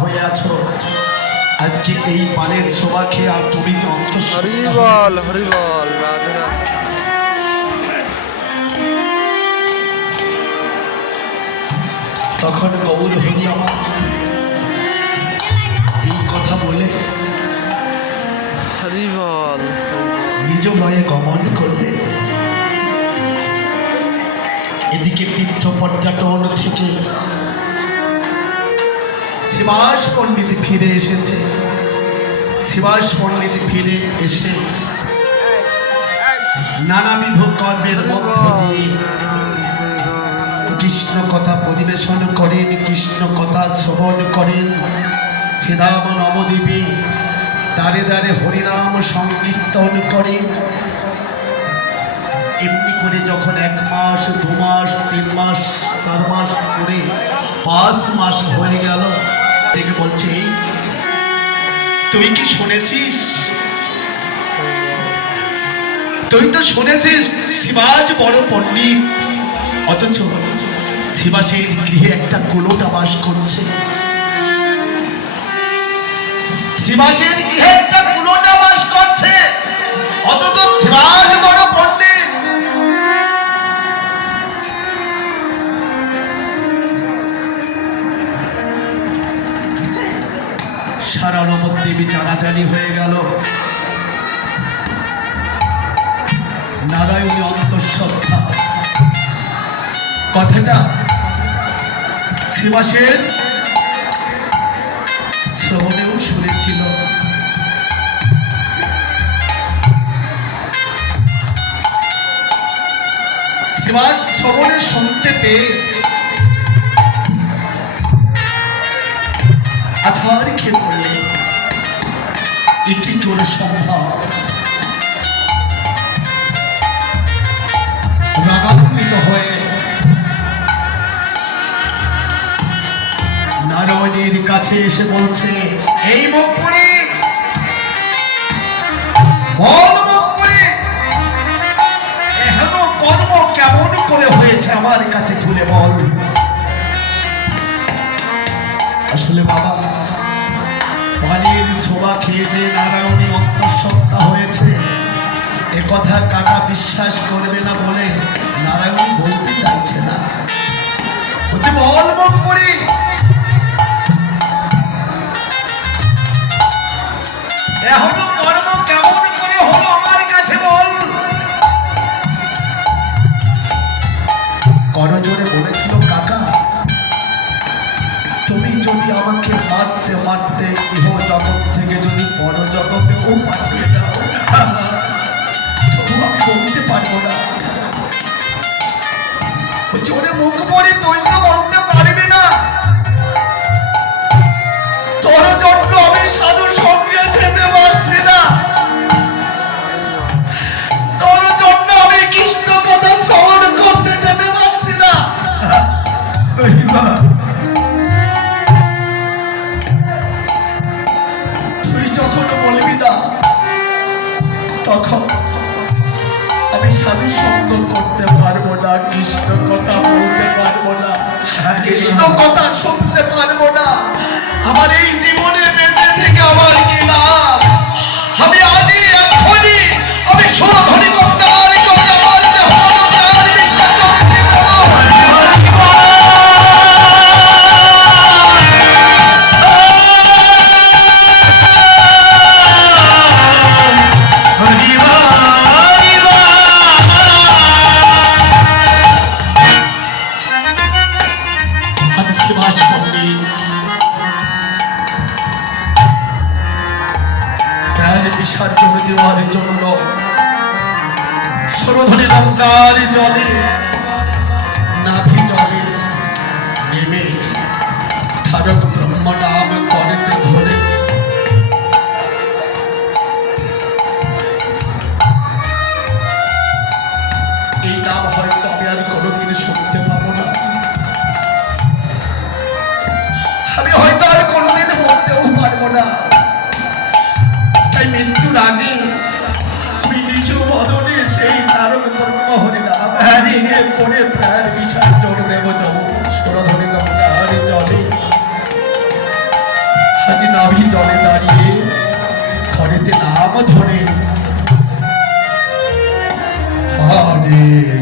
হয়ে আছো, আজকে এই পালের শোভা খেয়ে আর তুমি যে হরি বল হরি বল রাধে রাধে। তখন গৌর হরি আমার এই কথা বলে হরি বল নিজ ভয়ে গমন করবে। এদিকে তীর্থ পর্যটন থেকে শিবাস পণ্ডিত ফিরে এসেছে। শিবাস পণ্ডিত ফিরে এসে নানাবিধ কর্মের মধ্য দিয়ে কৃষ্ণ কথা পরিবেশন করেন, কৃষ্ণ কথা শ্রবণ করেন। শ্রীরাম নবদ্বীপে দ্বারে দ্বারে হরিনাম সংকীর্তন করেন। এমনি করে যখন 1 মাস 2 মাস 3 মাস 4 মাস করে 5 মাস হয়ে গেল, দেখে বলছে এই তুই কি শুনেছিস, তুই তো শুনেছিস শিবাজ বড় পণ্ডিত, অথচ শিবাসের গৃহে একটা কুলোটা বাস করছে। শিবাসের গৃহে একটা কুলোটা বাস করছে, অথচ শিবাজ বড় পণ্ডিত। সারা নবদ্বীপে জানাজানি হয়ে গেল। নারায়ণী অন্তঃসত্ত্বা কথাটা শিবাসের শ্রবণেও শুনেছিল। শিবাস শ্রবণে শুনতে পেয়ে আছাড় খেয়ে পড়লে এটি তোর সম্ভব। রাগান্বিত হয়ে নারায়ণীর কাছে এসে বলছে, এই মুখপুরি বল, মুখপুরি এহেন কর্ম কেমন করে হয়েছে আমার কাছে খুলে বল। আসলে বাবা, পালের শোভা খেয়ে যে নারায়ণী অন্তঃসত্ত্বা হয়েছে এ কথা কাকা বিশ্বাস করবে না বলে নারায়ণ বলতে চাইছে না। বলছে বল মুখপুরি, এখনো কর্ম কেমন করে হলো আমার কাছে বল। করজোরে বলেছিল, কাকা তুমি যদি আমাকে মারতে মারতে ইহ জগৎ থেকে যদি পর জগতেও পাঠিয়ে দাও তবু আমি বলতে পারবো না। জোরে মুখ পড়ে তুই তো বলতে পারবি না, তোর জন্য আমি সাধু সঙ্গে যেতে পারছি না, তোর জন্য আমি কৃষ্ণ কথা শ্রবণ করতে যেতে পারছি না। তুই যখন বলবি না তখন আমি সাধু সঙ্গ করতে পারবো না, কৃষ্ণ কথা বলতে পারবো না, কৃষ্ণ কথা শুনতে পারবো না। আমার এই জীবনে বেঁচে থেকে আমার কি লাভ? আমি আজই এখনই আমি সুরধনী কন্যার করে আমার দেহ প্রাণ বিসর্জন দিয়ে দেবো। বিসর্জন দেওয়ার জন্য সুরধনী গঙ্গার জলে নাভি জলে নেমে ধারক ব্রহ্ম নাম করতে ধরে এই নাম হয়তো আমি আর কোনোদিন শুনতে পাবো না, আমি হয়তো আর কোনোদিন বলতেও পারবো না। তাই মৃত্যুর আগে আমি নিজ বদনে সেই তারক ব্রহ্ম হরিনাম হারিয়ে করে প্রাণ বিসর্জন দেব। যাব সুরধনী গঙ্গার জলে আমি জলে দাঁড়িয়ে ঘরেতে নাম ধরে হরে